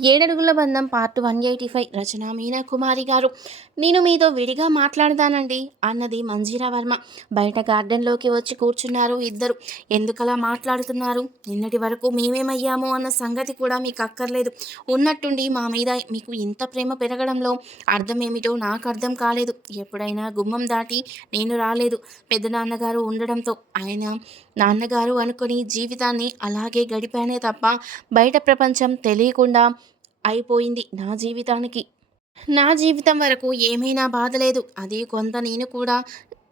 ఏడడుగుల బంధం పార్ట్ 185 రచన మీనా కుమారి గారు. నేను మీతో విడిగా మాట్లాడదానండి అన్నది మంజీరా వర్మ. బయట గార్డెన్లోకి వచ్చి కూర్చున్నారు ఇద్దరు. ఎందుకలా మాట్లాడుతున్నారు? నిన్నటి వరకు మేమేమయ్యాము అన్న సంగతి కూడా మీకు అక్కర్లేదు. ఉన్నట్టుండి మా మీద మీకు ఇంత ప్రేమ పెరగడంలో అర్థం ఏమిటో నాకు అర్థం కాలేదు. ఎప్పుడైనా గుమ్మం దాటి నేను రాలేదు. పెద్దనాన్నగారు ఉండడంతో ఆయన నాన్నగారు అనుకుని జీవితాన్ని అలాగే గడిపానే తప్ప బయట ప్రపంచం తెలియకుండా అయిపోయింది నా జీవితానికి. నా జీవితం వరకు ఏమైనా బాధ లేదు. అది కొంత నేను కూడా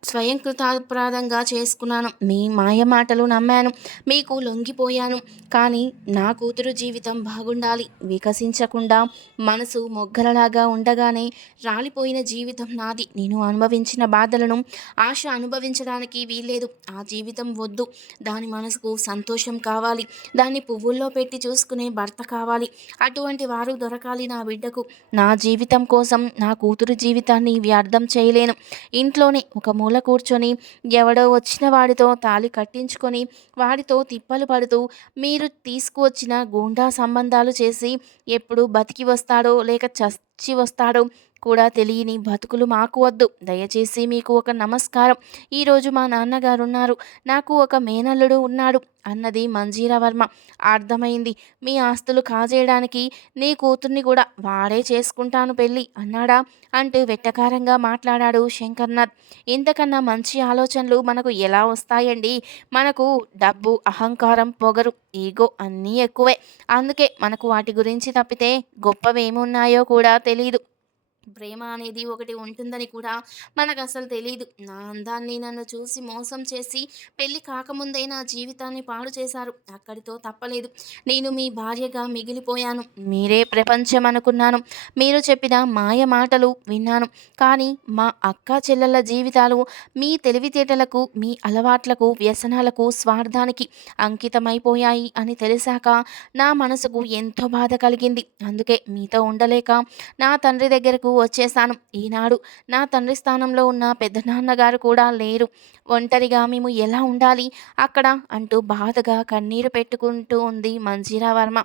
స్వయం కృతాపరాధంగా చేసుకున్నాను. మీ మాయ మాటలు నమ్మాను. మీకు లొంగిపోయాను. కానీ నా కూతురు జీవితం బాగుండాలి. వికసించకుండా మనసు మొగ్గలలాగా ఉండగానే రాలిపోయిన జీవితం నాది. నేను అనుభవించిన బాధలను ఆశ అనుభవించడానికి వీల్లేదు. ఆ జీవితం వద్దు. దాని మనసుకు సంతోషం కావాలి. దాన్ని పువ్వుల్లో పెట్టి చూసుకునే భర్త కావాలి. అటువంటి వారు దొరకాలి నా బిడ్డకు. నా జీవితం కోసం నా కూతురు జీవితాన్ని వ్యర్థం చేయలేను. ఇంట్లోనే ఒక మూల కూర్చొని ఎవడో వచ్చిన వాడితో తాళి కట్టించుకొని వాడితో తిప్పలు పడుతూ మీరు తీసుకువచ్చిన గూండా సంబంధాలు చేసి ఎప్పుడు బతికి వస్తాడో లేక చచ్చి వస్తాడో కూడా తెలియని బతుకులు మాకు వద్దు. దయచేసి మీకు ఒక నమస్కారం. ఈరోజు మా నాన్నగారున్నారు. నాకు ఒక మేనల్లుడు ఉన్నాడు అన్నది మంజీరా వర్మ. అర్థమైంది. మీ ఆస్తులు కాజేయడానికి నీ కూతుర్ని కూడా వాడే చేసుకుంటాను పెళ్ళి అన్నాడా అంటూ వెట్టకారంగా మాట్లాడాడు శంకర్నాథ్. ఇంతకన్నా మంచి ఆలోచనలు మనకు ఎలా వస్తాయండి? మనకు డబ్బు, అహంకారం, పొగరు, ఈగో అన్నీ ఎక్కువే. అందుకే మనకు వాటి గురించి తప్పితే గొప్పవేమున్నాయో కూడా తెలీదు. ప్రేమ అనేది ఒకటి ఉంటుందని కూడా మనకు అసలు తెలీదు. నా అందాన్ని నన్ను చూసి మోసం చేసి పెళ్ళి కాకముందే నా జీవితాన్ని పాడు చేశారు. అక్కడితో తప్పలేదు. నేను మీ భార్యగా మిగిలిపోయాను. మీరే ప్రపంచం అనుకున్నాను. మీరు చెప్పిన మాయ మాటలు విన్నాను. కానీ మా అక్క చెల్లెళ్ళ జీవితాలు మీ తెలివితేటలకు, మీ అలవాట్లకు, వ్యసనాలకు, స్వార్థానికి అంకితమైపోయాయి అని తెలిసాక నా మనసుకు ఎంతో బాధ కలిగింది. అందుకే మీతో ఉండలేక నా తండ్రి దగ్గరకు వచ్చేశాను. ఈనాడు నా తండ్రి స్థానంలో ఉన్న పెద్దనాన్నగారు కూడా లేరు. ఒంటరిగా మేము ఎలా ఉండాలి అక్కడ అంటూ బాధగా కన్నీరు పెట్టుకుంటూ ఉంది మంజీరా వర్మ.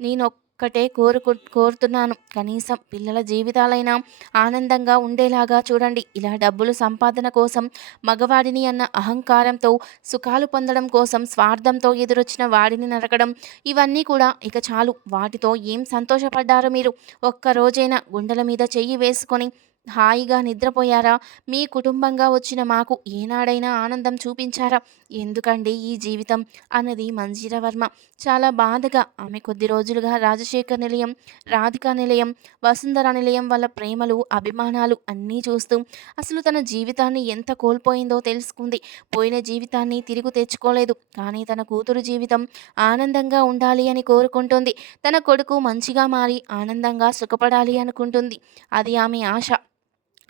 నేనొక్కటే కోరుతున్నాను. కనీసం పిల్లల జీవితాలైనా ఆనందంగా ఉండేలాగా చూడండి. ఇలా డబ్బులు సంపాదన కోసం, మగవాడిని అన్న అహంకారంతో, సుఖాలు పొందడం కోసం స్వార్థంతో ఎదురొచ్చిన వాడిని నరకడం, ఇవన్నీ కూడా ఇక చాలు. వాటితో ఏం సంతోషపడ్డారు మీరు? ఒక్కరోజైనా గుండెల మీద చెయ్యి వేసుకొని హాయిగా నిద్రపోయారా? మీ కుటుంబంగా వచ్చిన మాకు ఏనాడైనా ఆనందం చూపించారా? ఎందుకండి ఈ జీవితం అన్నది మంజీరా వర్మ చాలా బాధగా. ఆమె కొద్ది రోజులుగా రాజశేఖర్ నిలయం, రాధికా నిలయం, వసుంధర నిలయం వాళ్ళ ప్రేమలు, అభిమానాలు అన్నీ చూస్తూ అసలు తన జీవితాన్ని ఎంత కోల్పోయిందో తెలుసుకుంది. పోయిన జీవితాన్ని తిరిగి తెచ్చుకోలేదు. కానీ తన కూతురు జీవితం ఆనందంగా ఉండాలి అని కోరుకుంటుంది. తన కొడుకు మంచిగా మారి ఆనందంగా సుఖపడాలి అనుకుంటుంది. అది ఆమె ఆశ.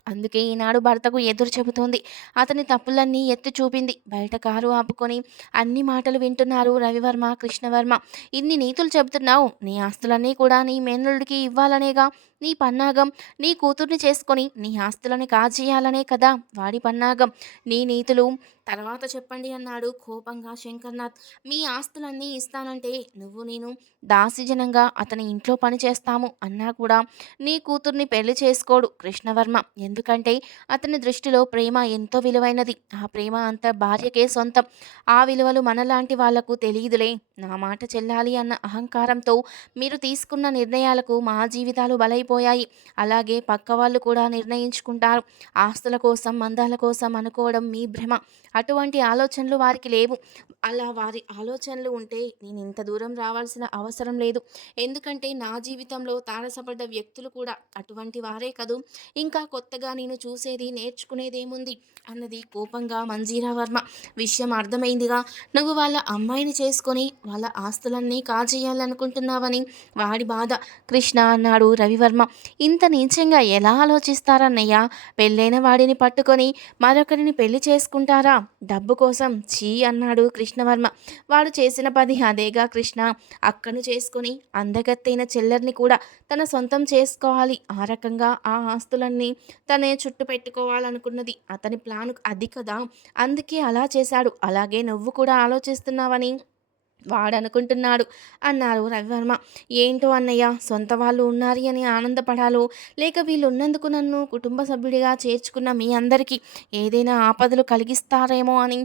అందుకే ఈనాడు భర్తకు ఎదురు చెబుతోంది. అతని తప్పులన్నీ ఎత్తి చూపింది. బయట కారు ఆపుకొని అన్ని మాటలు వింటున్నారు రవివర్మ, కృష్ణవర్మ. ఇన్ని నీతులు చెబుతున్నావు. నీ ఆస్తులన్నీ కూడా నీ మేనల్లుడికి ఇవ్వాలనేగా నీ పన్నాగం. నీ కూతుర్ని చేసుకొని నీ ఆస్తులని కాజేయాలనే కదా వాడి పన్నాగం. నీ నీతులు తర్వాత చెప్పండి అన్నాడు కోపంగా శంకర్నాథ్. మీ ఆస్తులన్నీ ఇస్తానంటే నువ్వు నేను దాసిజనంగా అతని ఇంట్లో పని చేస్తాము అన్నా కూడా నీ కూతుర్ని పెళ్లి చేసుకోడు కృష్ణవర్మ. ఎందుకంటే అతని దృష్టిలో ప్రేమ ఎంతో విలువైనది. ఆ ప్రేమ అంతా భార్యకే సొంతం. ఆ విలువలు మనలాంటి వాళ్లకు తెలియదులే. నా మాట చెల్లాలి అన్న అహంకారంతో మీరు తీసుకున్న నిర్ణయాలకు మా జీవితాలు బలైపోయాయి. అలాగే పక్క వాళ్ళు కూడా నిర్ణయించుకుంటారు. ఆస్తుల కోసం, మందాల కోసం అనుకోవడం మీ భ్రమ. అటువంటి ఆలోచనలు వారికి లేవు. అలా వారి ఆలోచనలు ఉంటే నేను ఇంత దూరం రావాల్సిన అవసరం లేదు. ఎందుకంటే నా జీవితంలో తారసపడ్డ వ్యక్తులు కూడా అటువంటి వారే కదూ. ఇంకా కొత్తగా నేను చూసేది, నేర్చుకునేదేముంది అన్నది కోపంగా మంజీరా వర్మ. విషయం అర్థమైందిగా. నువ్వు వాళ్ళ అమ్మాయిని చేసుకొని వాళ్ళ ఆస్తులన్నీ కాజేయాలనుకుంటున్నావని వాడి బాధ. కృష్ణ అన్నాడు రవివర్మ. ఇంత నీచంగా ఎలా ఆలోచిస్తారన్నయ్య? పెళ్ళైన వాడిని పట్టుకొని మరొకరిని పెళ్లి చేసుకుంటారా డబ్బు కోసం? ఛీ అన్నాడు కృష్ణవర్మ. వాడు చేసిన పని అదేగా కృష్ణ. అక్కను చేసుకొని అందగత్తైన చెల్లెర్ని కూడా తన సొంతం చేసుకోవాలి. ఆ రకంగా ఆ ఆస్తులన్నీ తనే చుట్టు పెట్టుకోవాలనుకున్నది అతని ప్లాన్ అది కదా. అందుకే అలా చేశాడు. అలాగే నువ్వు కూడా ఆలోచిస్తున్నావని వాడనుకుంటున్నాడు అన్నారు రవివర్మ. ఏంటో అన్నయ్య, సొంత వాళ్ళు ఉన్నారు అని ఆనందపడాలో, లేక వీళ్ళున్నందుకు నన్ను కుటుంబ సభ్యుడిగా చేర్చుకున్న మీ అందరికీ ఏదైనా ఆపదలు కలిగిస్తారేమో అని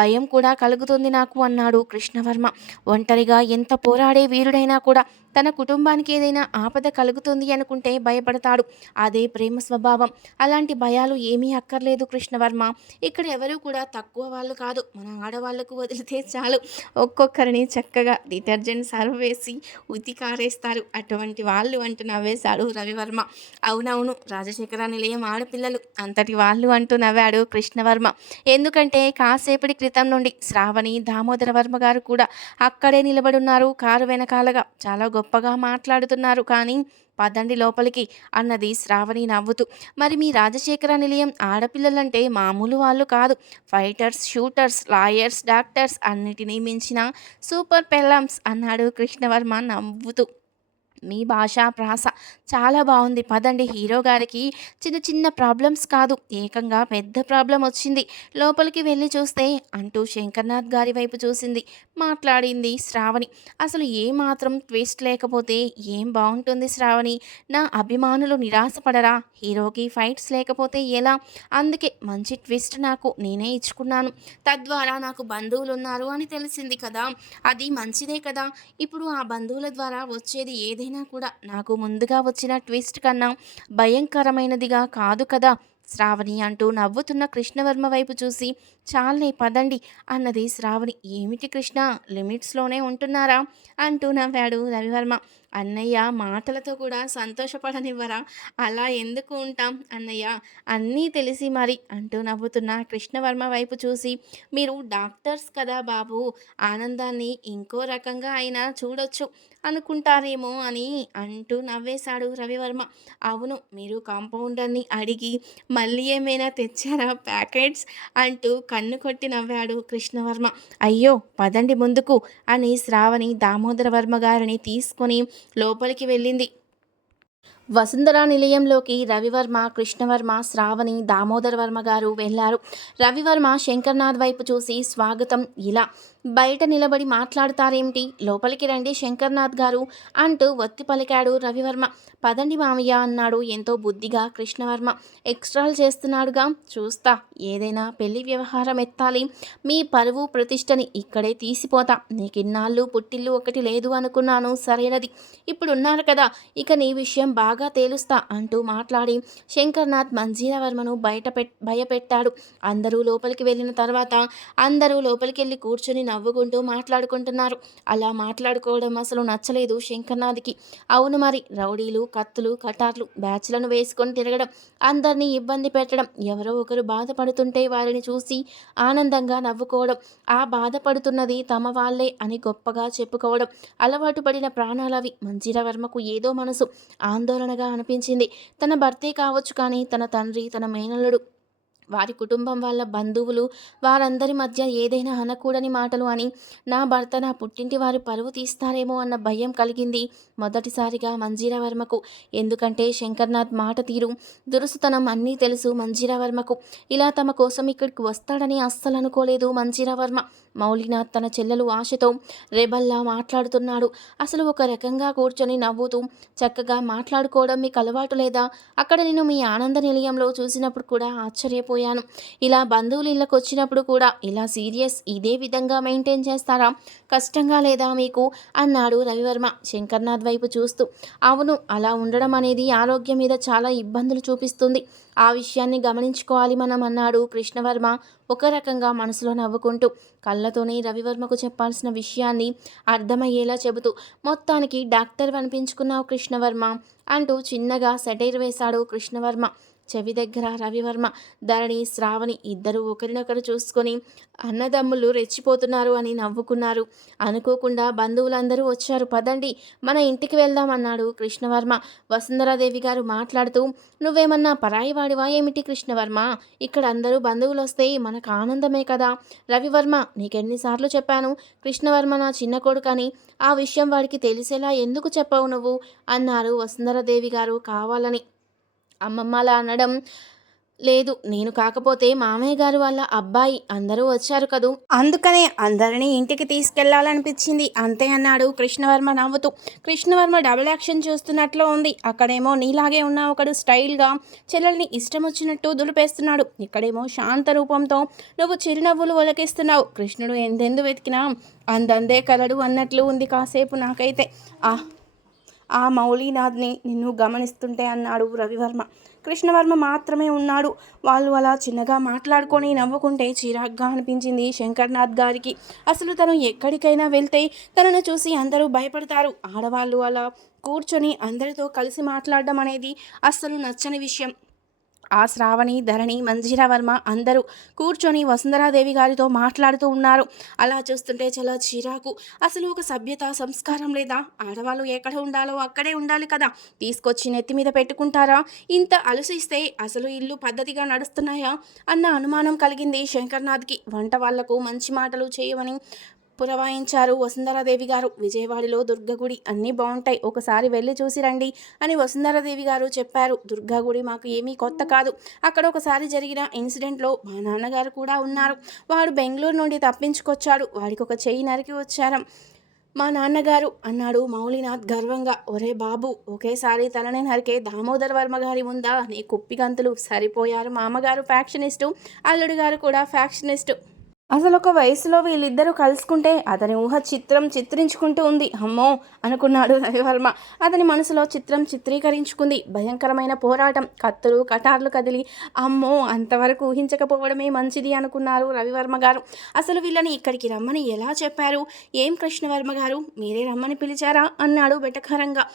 భయం కూడా కలుగుతుంది నాకు అన్నాడు కృష్ణవర్మ. ఒంటరిగా ఎంత పోరాడే వీరుడైనా కూడా తన కుటుంబానికి ఏదైనా ఆపద కలుగుతుంది అనుకుంటే భయపడతాడు. అదే ప్రేమ స్వభావం. అలాంటి భయాలు ఏమీ అక్కర్లేదు కృష్ణవర్మ. ఇక్కడ ఎవరూ కూడా తక్కువ వాళ్ళు కాదు. మన ఆడవాళ్లకు వదిలితే చాలు, ఒక్కొక్కరిని చక్కగా డిటర్జెంట్ సర్వ్ వేసి ఉతికారేస్తారు. అటువంటి వాళ్ళు అంటూ నవ్వేశాడు రవివర్మ. అవునవును, రాజశేఖర నిలయం ఆడపిల్లలు అంతటి వాళ్ళు అంటూ నవ్వాడు కృష్ణవర్మ. ఎందుకంటే కాసేపటి క్రితం నుండి శ్రావణి, దామోదర వర్మ గారు కూడా అక్కడే నిలబడున్నారు కారు వెనకాలగా. చాలా గొప్పగా మాట్లాడుతున్నారు. కానీ పదండి లోపలికి అన్నది శ్రావణి నవ్వుతూ. మరి మీ రాజశేఖర నిలయం ఆడపిల్లలంటే మామూలు వాళ్ళు కాదు. ఫైటర్స్, షూటర్స్, లాయర్స్, డాక్టర్స్ అన్నిటినీ మించిన సూపర్ పెల్లమ్స్ అన్నాడు కృష్ణవర్మ నవ్వుతూ. మీ భాషా ప్రాస చాలా బాగుంది. పదండి, హీరో గారికి చిన్న చిన్న ప్రాబ్లమ్స్ కాదు, ఏకంగా పెద్ద ప్రాబ్లం వచ్చింది. లోపలికి వెళ్ళి చూస్తే అంటూ శంకర్నాథ్ గారి వైపు చూసింది. మాట్లాడింది శ్రావణి. అసలు ఏమాత్రం ట్విస్ట్ లేకపోతే ఏం బాగుంటుంది శ్రావణి? నా అభిమానులు నిరాశపడరా? హీరోకి ఫైట్స్ లేకపోతే ఎలా? అందుకే మంచి ట్విస్ట్ నాకు నేనే ఇచ్చుకున్నాను. తద్వారా నాకు బంధువులు ఉన్నారు అని తెలిసింది కదా, అది మంచిదే కదా. ఇప్పుడు ఆ బంధువుల ద్వారా వచ్చేది ఏదైనా కూడా నాకు ముందుగా వచ్చిన ట్విస్ట్ కన్నా భయంకరమైనదిగా కాదు కదా శ్రావణి అంటూ నవ్వుతున్న కృష్ణవర్మ వైపు చూసి, చాలే పదండి అన్నది శ్రావణి. ఏమిటి కృష్ణ, లిమిట్స్లోనే ఉంటున్నారా అంటూ నవ్వాడు రవివర్మ. అన్నయ్య మాటలతో కూడా సంతోషపడనివ్వరా? అలా ఎందుకు ఉంటాం అన్నయ్య, అన్నీ తెలిసి మరి అంటూ నవ్వుతున్న కృష్ణవర్మ వైపు చూసి, మీరు డాక్టర్స్ కదా బాబు, ఆనందాన్ని ఇంకో రకంగా అయినా చూడొచ్చు అనుకుంటారేమో అని అంటూ నవ్వేశాడు రవివర్మ. అవును, మీరు కాంపౌండర్ని అడిగి మళ్ళీ ఏమైనా తెచ్చారా ప్యాకెట్స్ అంటూ కన్ను కొట్టి నవ్వాడు కృష్ణవర్మ. అయ్యో పదండి ముందుకు అని శ్రావణి దామోదర వర్మ గారిని తీసుకొని లోపలికి వెళ్ళింది. వసుంధరా నిలయంలోకి రవివర్మ, కృష్ణవర్మ, శ్రావణి, దామోదర వర్మ గారు వెళ్లారు. రవివర్మ శంకర్నాథ్ వైపు చూసి స్వాగతం ఇలా, బయట నిలబడి మాట్లాడతారేమిటి, లోపలికి రండి శంకర్నాథ్ గారు అంటూ ఒత్తి పలికాడు రవివర్మ. పదండి మామయ్య అన్నాడు ఎంతో బుద్ధిగా కృష్ణవర్మ. ఎక్స్ట్రాలు చేస్తున్నాడుగా, చూస్తా, ఏదైనా పెళ్లి వ్యవహారం ఎత్తాలి, మీ పరువు ప్రతిష్టని ఇక్కడే తీసిపోతా. నీకిన్నాళ్ళు పుట్టిల్లు ఒకటి లేదు అనుకున్నాను, సరైనది, ఇప్పుడున్నారు కదా, ఇక నీ విషయం బాగా తేలుస్తా అంటూ మాట్లాడి శంకర్నాథ్ మంజీరావర్మను భయపెట్టాడు. అందరూ లోపలికి వెళ్ళిన తర్వాత అందరూ లోపలికి వెళ్ళి కూర్చొని నవ్వుకుంటూ మాట్లాడుకుంటున్నారు. అలా మాట్లాడుకోవడం అసలు నచ్చలేదు శంకర్నాథ్కి. అవును మరి, రౌడీలు, కత్తులు, కటార్లు, బ్యాచ్లను వేసుకొని తిరగడం, అందరినీ ఇబ్బంది పెట్టడం, ఎవరో ఒకరు బాధపడుతుంటే వారిని చూసి ఆనందంగా నవ్వుకోవడం, ఆ బాధపడుతున్నది తమ వాళ్ళే అని గొప్పగా చెప్పుకోవడం, అలవాటు పడిన ప్రాణాలవి. మంజీరావర్మకు ఏదో మనసు ఆందోళనగా అనిపించింది. తన భర్తే కావచ్చు, కానీ తన తండ్రి, తన మేనల్లుడు, వారి కుటుంబం, వాళ్ళ బంధువులు, వారందరి మధ్య ఏదైనా అనకూడని మాటలు అని నా భర్త, నా పుట్టింటి వారి పరువు తీస్తారేమో అన్న భయం కలిగింది మొదటిసారిగా మంజీరావర్మకు. ఎందుకంటే శంకర్నాథ్ మాట తీరు, దురుసుతనం అన్నీ తెలుసు మంజీరావర్మకు. ఇలా తమ కోసం ఇక్కడికి వస్తాడని అస్సలు అనుకోలేదు మంజీరావర్మ. మౌలినాథ్ తన చెల్లెలు ఆశతో రెబల్లా మాట్లాడుతున్నాడు. అసలు ఒక రకంగా కూర్చొని నవ్వుతూ చక్కగా మాట్లాడుకోవడం మీకు అలవాటు లేదా? అక్కడ నేను మీ ఆనంద నిలయంలో చూసినప్పుడు కూడా ఆశ్చర్యపోయాను. ఇలా బంధువులు ఇళ్ళకు వచ్చినప్పుడు కూడా ఇలా సీరియస్ ఇదే విధంగా మెయింటైన్ చేస్తారా? కష్టంగా లేదా మీకు అన్నాడు రవివర్మ శంకర్నాథ్ వైపు చూస్తూ. అవును, అలా ఉండడం అనేది ఆరోగ్యం మీద చాలా ఇబ్బందులు చూపిస్తుంది, ఆ విషయాన్ని గమనించుకోవాలి మనం అన్నాడు కృష్ణవర్మ ఒక రకంగా మనసులో నవ్వుకుంటూ. కళ్ళతోనే రవివర్మకు చెప్పాల్సిన విషయాన్ని అర్థమయ్యేలా చెబుతూ, మొత్తానికి డాక్టర్ అనిపించుకున్నావు కృష్ణవర్మ అంటూ చిన్నగా సెటైర్ వేశాడు కృష్ణవర్మ. చెవి దగ్గర రవివర్మ, ధరణి, శ్రావణి ఇద్దరు ఒకరినొకరు చూసుకొని అన్నదమ్ములు రెచ్చిపోతున్నారు అని నవ్వుకున్నారు. అనుకోకుండా బంధువులందరూ వచ్చారు, పదండి మన ఇంటికి వెళ్దామన్నాడు కృష్ణవర్మ. వసుంధరాదేవి గారు మాట్లాడుతూ, నువ్వేమన్నా పరాయి వాడివా ఏమిటి కృష్ణవర్మ? ఇక్కడ అందరూ బంధువులు వస్తే మనకు ఆనందమే కదా. రవివర్మ, నీకెన్నిసార్లు చెప్పాను, కృష్ణవర్మ నా చిన్న కొడుకని, ఆ విషయం వాడికి తెలిసేలా ఎందుకు చెప్పావు నువ్వు అన్నారు వసుంధరాదేవి గారు కావాలని. అమ్మమ్మ అలా అనడం లేదు. నేను కాకపోతే మామయ్య గారు వాళ్ళ అబ్బాయి అందరూ వచ్చారు కదూ! అందుకనే అందరినీ ఇంటికి తీసుకెళ్ళాలనిపించింది. అంతే అన్నాడు కృష్ణవర్మ నవ్వుతూ. కృష్ణవర్మ డబుల్ యాక్షన్ చూస్తున్నట్లు ఉంది. అక్కడేమో నీలాగే ఉన్న ఒకడు స్టైల్‌గా చెల్లెల్ని ఇష్టమొచ్చినట్టు దులిపేస్తున్నాడు. ఇక్కడేమో శాంత రూపంతో నువ్వు చిరునవ్వులు ఒలికిస్తున్నావు. కృష్ణుడు ఎందెందు వెతికినా అందందే కలడు అన్నట్లు ఉంది కాసేపు నాకైతే. ఆహ్! ఆ మౌలీనాథ్‌ని నిన్ను గమనిస్తుంటే అన్నాడు రవివర్మ. కృష్ణవర్మ మాత్రమే ఉన్నాడు. వాళ్ళు అలా చిన్నగా మాట్లాడుకొని నవ్వుకుంటే చిరాగ్గా అనిపించింది శంకర్నాథ్ గారికి. అసలు తను ఎక్కడికైనా వెళ్తే తనను చూసి అందరూ భయపడతారు. ఆడవాళ్ళు అలా కూర్చొని అందరితో కలిసి మాట్లాడడం అనేది అస్సలు నచ్చని విషయం. ఆ శ్రావణి, ధరణి, మంజీరావర్మ అందరూ కూర్చొని వసుంధరాదేవి గారితో మాట్లాడుతూ ఉన్నారు. అలా చూస్తుంటే చాలా చిరాకు. అసలు ఒక సభ్యత, సంస్కారం లేదా? ఆడవాళ్ళు ఎక్కడ ఉండాలో అక్కడే ఉండాలి కదా! తీసుకొచ్చి నెత్తి మీద పెట్టుకుంటారా? ఇంత అలుసిస్తే అసలు ఇల్లు పద్ధతిగా నడుస్తున్నాయా? అన్న అనుమానం కలిగింది శంకర్నాథ్‌కి. వంట వాళ్లకు మంచి మాటలు చేయమని పురమాయించారు వసుంధరాదేవి గారు. విజయవాడలో దుర్గగుడి అన్నీ బావుంటాయి. ఒకసారి వెళ్ళి చూసి రండి అని వసుంధరాదేవి గారు చెప్పారు. దుర్గా గుడి మాకు ఏమీ కొత్త కాదు. అక్కడ ఒకసారి జరిగిన ఇన్సిడెంట్‌లో మా నాన్నగారు కూడా ఉన్నారు. వాడు బెంగుళూరు నుండి తప్పించుకొచ్చాడు. వాడికొక చెయ్యి నరికి వచ్చారం మా నాన్నగారు అన్నాడు మౌళినాథ్ గర్వంగా. ఒరే బాబు! ఒకేసారి తలనే నరికే దామోదర వర్మ గారి ముందా నీ కుప్పిగంతులు? సరిపోయారు మామగారు ఫ్యాక్షనిస్టు, అల్లుడు గారు కూడా ఫ్యాక్షనిస్టు. అసలొక వయసులో వీళ్ళిద్దరూ కలుసుకుంటే అతని ఊహ చిత్రించుకుంటూ ఉంది. అమ్మో! అనుకున్నాడు రవివర్మ. అతని మనసులో చిత్రం చిత్రీకరించుకుంది. భయంకరమైన పోరాటం. కత్తులు, కటార్లు కదిలి అమ్మో! అంతవరకు ఊహించకపోవడమే మంచిది అనుకున్నారు రవివర్మ గారు. అసలు వీళ్ళని ఇక్కడికి రమ్మని ఎలా చెప్పారు? ఏం కృష్ణవర్మ గారు మీరే రమ్మని పిలిచారా? అన్నాడు వెటకారంగా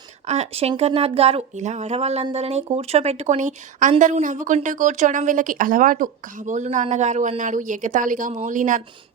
శంకర్నాథ్ గారు. ఇలా ఆడవాళ్ళందరినీ కూర్చోబెట్టుకొని అందరూ నవ్వుకుంటూ కూర్చోవడం వీళ్ళకి అలవాటు కాబోలు నాన్నగారు అన్నాడు ఎగతాళిగా మౌలి.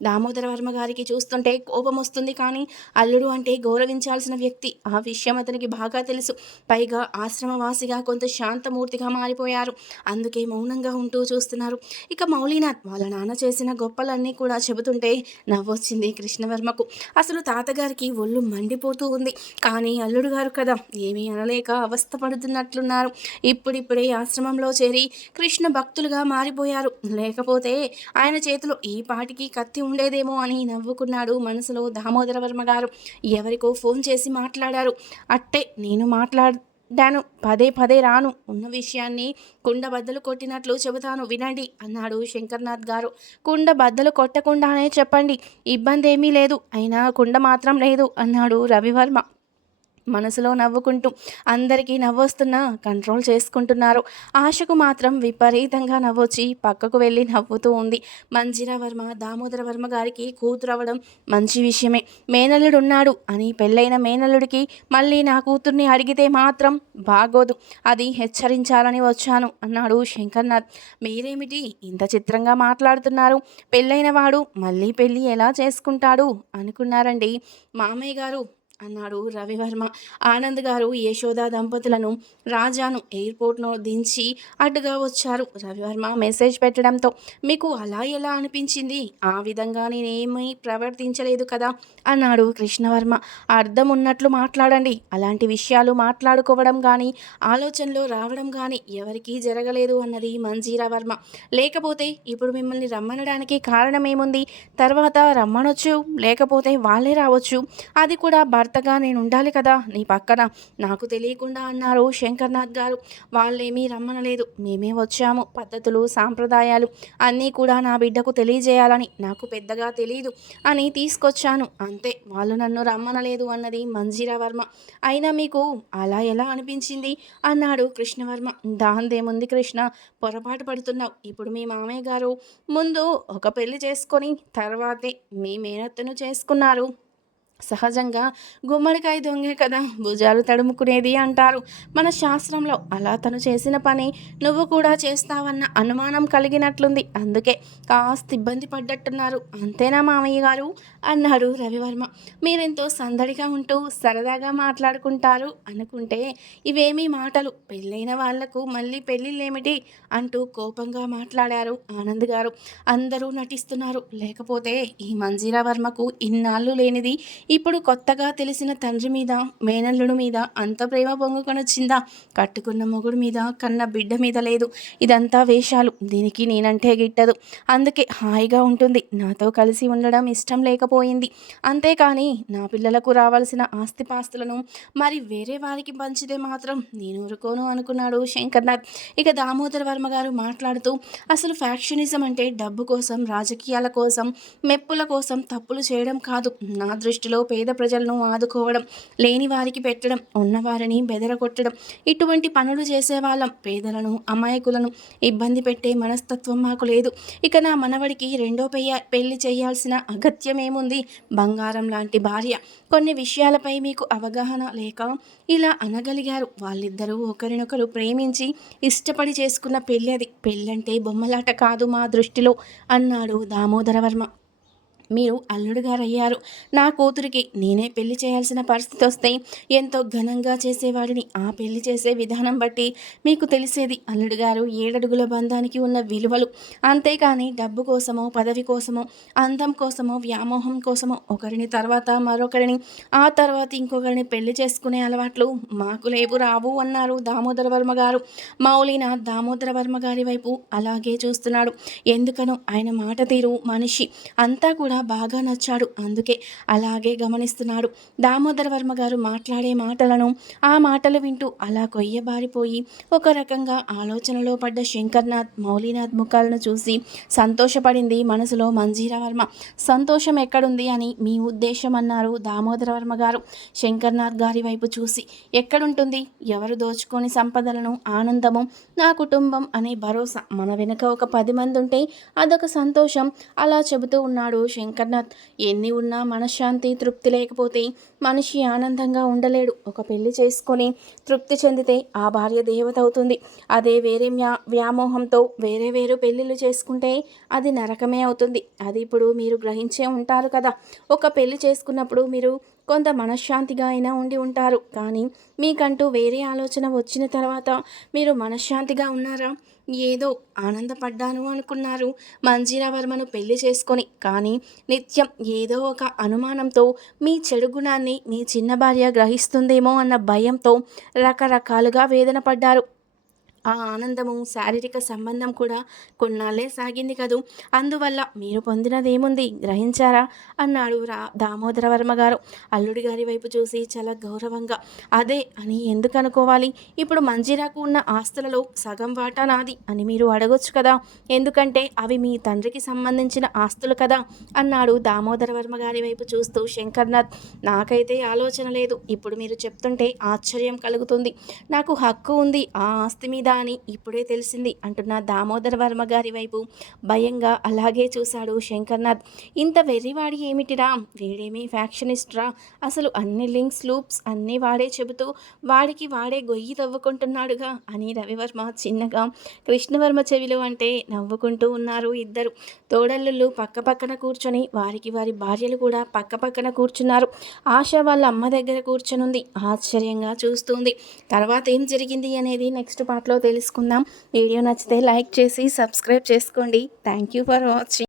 దామోదర వర్మ గారికి చూస్తుంటే కోపం వస్తుంది. కానీ అల్లుడు అంటే గౌరవించాల్సిన వ్యక్తి. ఆ విషయం అతనికి బాగా తెలుసు. పైగా ఆశ్రమవాసిగా కొంత శాంతమూర్తిగా మారిపోయారు. అందుకే మౌనంగా ఉంటూ చూస్తున్నారు. ఇక మౌలీనాథ్ వాళ్ళ నాన్న చేసిన గొప్పలన్నీ కూడా చెబుతుంటే నవ్వొచ్చింది కృష్ణవర్మకు. అసలు తాతగారికి ఒళ్ళు మండిపోతూ ఉంది. కానీ అల్లుడు గారు కదా ఏమీ అనలేక అవస్థపడుతున్నట్లున్నారు. ఇప్పుడిప్పుడే ఆశ్రమంలో చేరి కృష్ణ భక్తులుగా మారిపోయారు. లేకపోతే ఆయన చేతిలో ఈ పాటికి కత్తి ఉండేదేమో అని నవ్వుకున్నాడు మనసులో దామోదర వర్మ గారు. ఎవరికో ఫోన్ చేసి మాట్లాడారు. అట్టే నేను మాట్లాడాను. పదే పదే రాను. ఉన్న విషయాన్ని కుండ బద్దలు కొట్టినట్లు చెబుతాను వినండి అన్నాడు శంకర్నాథ్ గారు. కుండ బద్దలు కొట్టకుండానే చెప్పండి. ఇబ్బంది ఏమీ లేదు. అయినా కుండ మాత్రం లేదు అన్నాడు రవివర్మ మనసులో నవ్వుకుంటూ. అందరికీ నవ్వొస్తున్నా కంట్రోల్ చేసుకుంటున్నారు. ఆశకు మాత్రం విపరీతంగా నవ్వొచ్చి పక్కకు వెళ్ళి నవ్వుతూ ఉంది. మంజీరావర్మ దామోదర వర్మ గారికి కూతురవడం మంచి విషయమే. మేనల్లుడున్నాడు అని పెళ్ళైన మేనల్లుడికి మళ్ళీ నా కూతుర్ని అడిగితే మాత్రం బాగోదు. అది హెచ్చరించాలని వచ్చాను అన్నాడు శంకర్నాథ్. మీరేమిటి ఇంత చిత్రంగా మాట్లాడుతున్నారు? పెళ్ళైన వాడు మళ్ళీ పెళ్ళి ఎలా చేసుకుంటాడు అనుకున్నారండి మామయ్య గారు అన్నాడు రవివర్మ. ఆనంద్ గారు యశోద దంపతులను రాజాను ఎయిర్పోర్ట్లో దించి అడ్డుగా వచ్చారు. రవివర్మ మెసేజ్ పెట్టడంతో మీకు అలా ఎలా అనిపించింది? ఆ విధంగా నేనేమీ ప్రవర్తించలేదు కదా అన్నాడు కృష్ణవర్మ. అర్థం ఉన్నట్లు మాట్లాడండి. అలాంటి విషయాలు మాట్లాడుకోవడం కానీ ఆలోచనలో రావడం కానీ ఎవరికీ జరగలేదు అన్నది మంజీరావర్మ. లేకపోతే ఇప్పుడు మిమ్మల్ని రమ్మనడానికి కారణమేముంది? తర్వాత రమ్మనొచ్చు, లేకపోతే వాళ్ళే రావచ్చు. అది కూడా భర్తగా నేను ఉండాలి కదా నీ పక్కన. నాకు తెలియకుండా అన్నారు శంకర్నాథ్ గారు. వాళ్ళేమీ రమ్మనలేదు. మేమే వచ్చాము. పద్ధతులు, సాంప్రదాయాలు అన్నీ కూడా నా బిడ్డకు తెలియజేయాలని నాకు పెద్దగా తెలీదు అని తీసుకొచ్చాను అంతే. వాళ్ళు నన్ను రమ్మనలేదు అన్నది మంజీరావర్మ. అయినా మీకు అలా ఎలా అనిపించింది అన్నాడు కృష్ణవర్మ. దాందేముంది కృష్ణ, పొరపాటు పడుతున్నావు. ఇప్పుడు మీ మామయ్య గారు ముందు ఒక పెళ్లి చేసుకొని తర్వాతే మీ మేనత్తను చేసుకున్నారు. సహజంగా గుమ్మడికాయ దొంగే కదా భుజాలు తడుముకునేది అంటారు మన శాస్త్రంలో. అలా తను చేసిన పని నువ్వు కూడా చేస్తావన్న అనుమానం కలిగినట్లుంది. అందుకే కాస్త ఇబ్బంది పడ్డట్టున్నారు. అంతేనా మామయ్య గారు అన్నాడు రవివర్మ. మీరెంతో సందడిగా ఉంటూ సరదాగా మాట్లాడుకుంటారు అనుకుంటే ఇవేమీ మాటలు. పెళ్ళైన వాళ్లకు మళ్ళీ పెళ్ళిళ్ళేమిటి అంటూ కోపంగా మాట్లాడారు ఆనంద్ గారు. అందరూ నటిస్తున్నారు. లేకపోతే ఈ మంజీరావర్మకు ఇన్నాళ్ళు లేనిది ఇప్పుడు కొత్తగా తెలిసిన తండ్రి మీద, మేనల్లుడి మీద అంత ప్రేమ పొంగుకొనొచ్చిందా? కట్టుకున్న మొగుడు మీద, కన్న బిడ్డ మీద లేదు. ఇదంతా వేషాలు. దీనికి నేనంటే గిట్టదు. అందుకే హాయిగా ఉంటుంది. నాతో కలిసి ఉండడం ఇష్టం లేకపోయింది. అంతేకాని నా పిల్లలకు రావాల్సిన ఆస్తిపాస్తులను మరి వేరే వారికి పంచితే మాత్రం నేను ఊరుకోను అనుకున్నాడు శంకర్నాథ్. ఇక దామోదర వర్మ గారు మాట్లాడుతూ, అసలు ఫ్యాక్షనిజం అంటే డబ్బు కోసం, రాజకీయాల కోసం, మెప్పుల కోసం తప్పులు చేయడం కాదు. నా దృష్టిలో పేద ప్రజలను ఆదుకోవడం, లేని వారికి పెట్టడం, ఉన్నవారిని బెదరగొట్టడం, ఇటువంటి పనులు చేసేవాళ్ళం. పేదలను, అమాయకులను ఇబ్బంది పెట్టే మనస్తత్వం మాకు లేదు. ఇక నా మనవడికి రెండో పెళ్లి చేయాల్సిన అగత్యమేముంది? బంగారం లాంటి భార్య. కొన్ని విషయాలపై మీకు అవగాహన లేక ఇలా అనగలిగారు. వాళ్ళిద్దరూ ఒకరినొకరు ప్రేమించి ఇష్టపడి చేసుకున్న పెళ్ళి అది. పెళ్ళంటే బొమ్మలాట కాదు మా దృష్టిలో అన్నాడు దామోదర వర్మ. మీరు అల్లుడు గారయ్యారు. నా కూతురికి నేనే పెళ్లి చేయాల్సిన పరిస్థితి వస్తే ఎంతో ఘనంగా చేసేవాడిని. ఆ పెళ్లి చేసే విధానం బట్టి మీకు తెలిసేది అల్లుడు గారు 7 అడుగుల బంధానికి ఉన్న విలువలు. అంతేకాని డబ్బు కోసమో, పదవి కోసమో, అందం కోసమో, వ్యామోహం కోసమో ఒకరిని తర్వాత మరొకరిని, ఆ తర్వాత ఇంకొకరిని పెళ్లి చేసుకునే అలవాట్లు మాకు లేవు, రావు అన్నారు దామోదర వర్మ గారు. మౌలినాథ్ దామోదర వర్మ గారి వైపు అలాగే చూస్తున్నాడు. ఎందుకనో ఆయన మాట తీరు, మనిషి అంతా కూడా బాగా నచ్చాడు. అందుకే అలాగే గమనిస్తున్నాడు. దామోదర వర్మ గారు మాట్లాడే మాటలను, ఆ మాటలు వింటూ అలా కొయ్యబారిపోయి ఒక రకంగా ఆలోచనలో పడ్డ శంకర్నాథ్, మౌలినాథ్ ముఖాలను చూసి సంతోషపడింది మనసులో మంజీరా వర్మ. సంతోషం ఎక్కడుంది అని మీ ఉద్దేశం అన్నారు దామోదర వర్మ గారు శంకర్నాథ్ గారి వైపు చూసి. ఎక్కడుంటుంది? ఎవరు దోచుకొని సంపదలను, ఆనందము, నా కుటుంబం అనే భరోసా. మన వెనుక ఒక 10 మంది ఉంటే అదొక సంతోషం. అలా చెబుతూ ఉన్నాడు శంకర్నాథ్. ఎన్ని ఉన్నా మనశ్శాంతి, తృప్తి లేకపోతే మనిషి ఆనందంగా ఉండలేడు. ఒక పెళ్లి చేసుకొని తృప్తి చెందితే ఆ భార్య దేవత అవుతుంది. అదే వేరే వ్యామోహంతో వేరు పెళ్ళిళ్ళు చేసుకుంటే అది నరకమే అవుతుంది. అది ఇప్పుడు మీరు గ్రహించే ఉంటారు కదా. ఒక పెళ్లి చేసుకున్నప్పుడు మీరు కొంత మనశ్శాంతిగా అయినా ఉండి ఉంటారు. కానీ మీకంటూ వేరే ఆలోచన వచ్చిన తర్వాత మీరు మనశ్శాంతిగా ఉన్నారా? ఏదో ఆనందపడ్డాను అనుకున్నారు మంజీరా వర్మను పెళ్లి చేసుకొని. కానీ నిత్యం ఏదో ఒక అనుమానంతో మీ చెడు గుణాన్ని మీ చిన్న భార్య గ్రహిస్తుందేమో అన్న భయంతో రకరకాలుగా వేదన పడ్డారు. ఆ ఆనందము, శారీరక సంబంధం కూడా కొన్నాళ్ళే సాగింది కదూ. అందువల్ల మీరు పొందినదేముంది గ్రహించారా అన్నాడు దామోదర వర్మ గారు అల్లుడి గారి వైపు చూసి చాలా గౌరవంగా. అదే అని ఎందుకు అనుకోవాలి? ఇప్పుడు మంజీరాకు ఉన్న ఆస్తులలో సగం వాటా నాది అని మీరు అడగొచ్చు కదా. ఎందుకంటే అవి మీ తండ్రికి సంబంధించిన ఆస్తులు కదా అన్నాడు దామోదర వర్మ గారి వైపు చూస్తూ శంకర్నాథ్. నాకైతే ఆలోచన లేదు. ఇప్పుడు మీరు చెప్తుంటే ఆశ్చర్యం కలుగుతుంది. నాకు హక్కు ఉంది ఆ ఆస్తి మీద అని ఇప్పుడే తెలిసింది అంటున్న దామోదర వర్మ గారి వైపు భయంగా అలాగే చూశాడు శంకర్నాథ్. ఇంత వెర్రివాడి ఏమిటిరా? వీడేమీ ఫ్యాక్షనిస్ట్రా? అసలు అన్ని లింక్స్, లూప్స్ అన్నీ వాడే చెబుతూ వాడికి వాడే గొయ్యి తవ్వుకుంటున్నాడుగా అని రవివర్మ చిన్నగా కృష్ణవర్మ చెవిలో అంటే నవ్వుకుంటూ ఉన్నారు ఇద్దరు. తోడల్లుళ్ళు పక్క పక్కన కూర్చొని వారికి వారి భార్యలు కూడా పక్క పక్కన కూర్చున్నారు. ఆశ వాళ్ళ అమ్మ దగ్గర కూర్చొనుంది. ఆశ్చర్యంగా చూస్తుంది. తర్వాత ఏం జరిగింది అనేది నెక్స్ట్ పార్ట్లో తెలుసుకుందాం. వీడియో నచ్చితే లైక్ చేసి సబ్స్క్రైబ్ చేసుకోండి. Thank you for watching.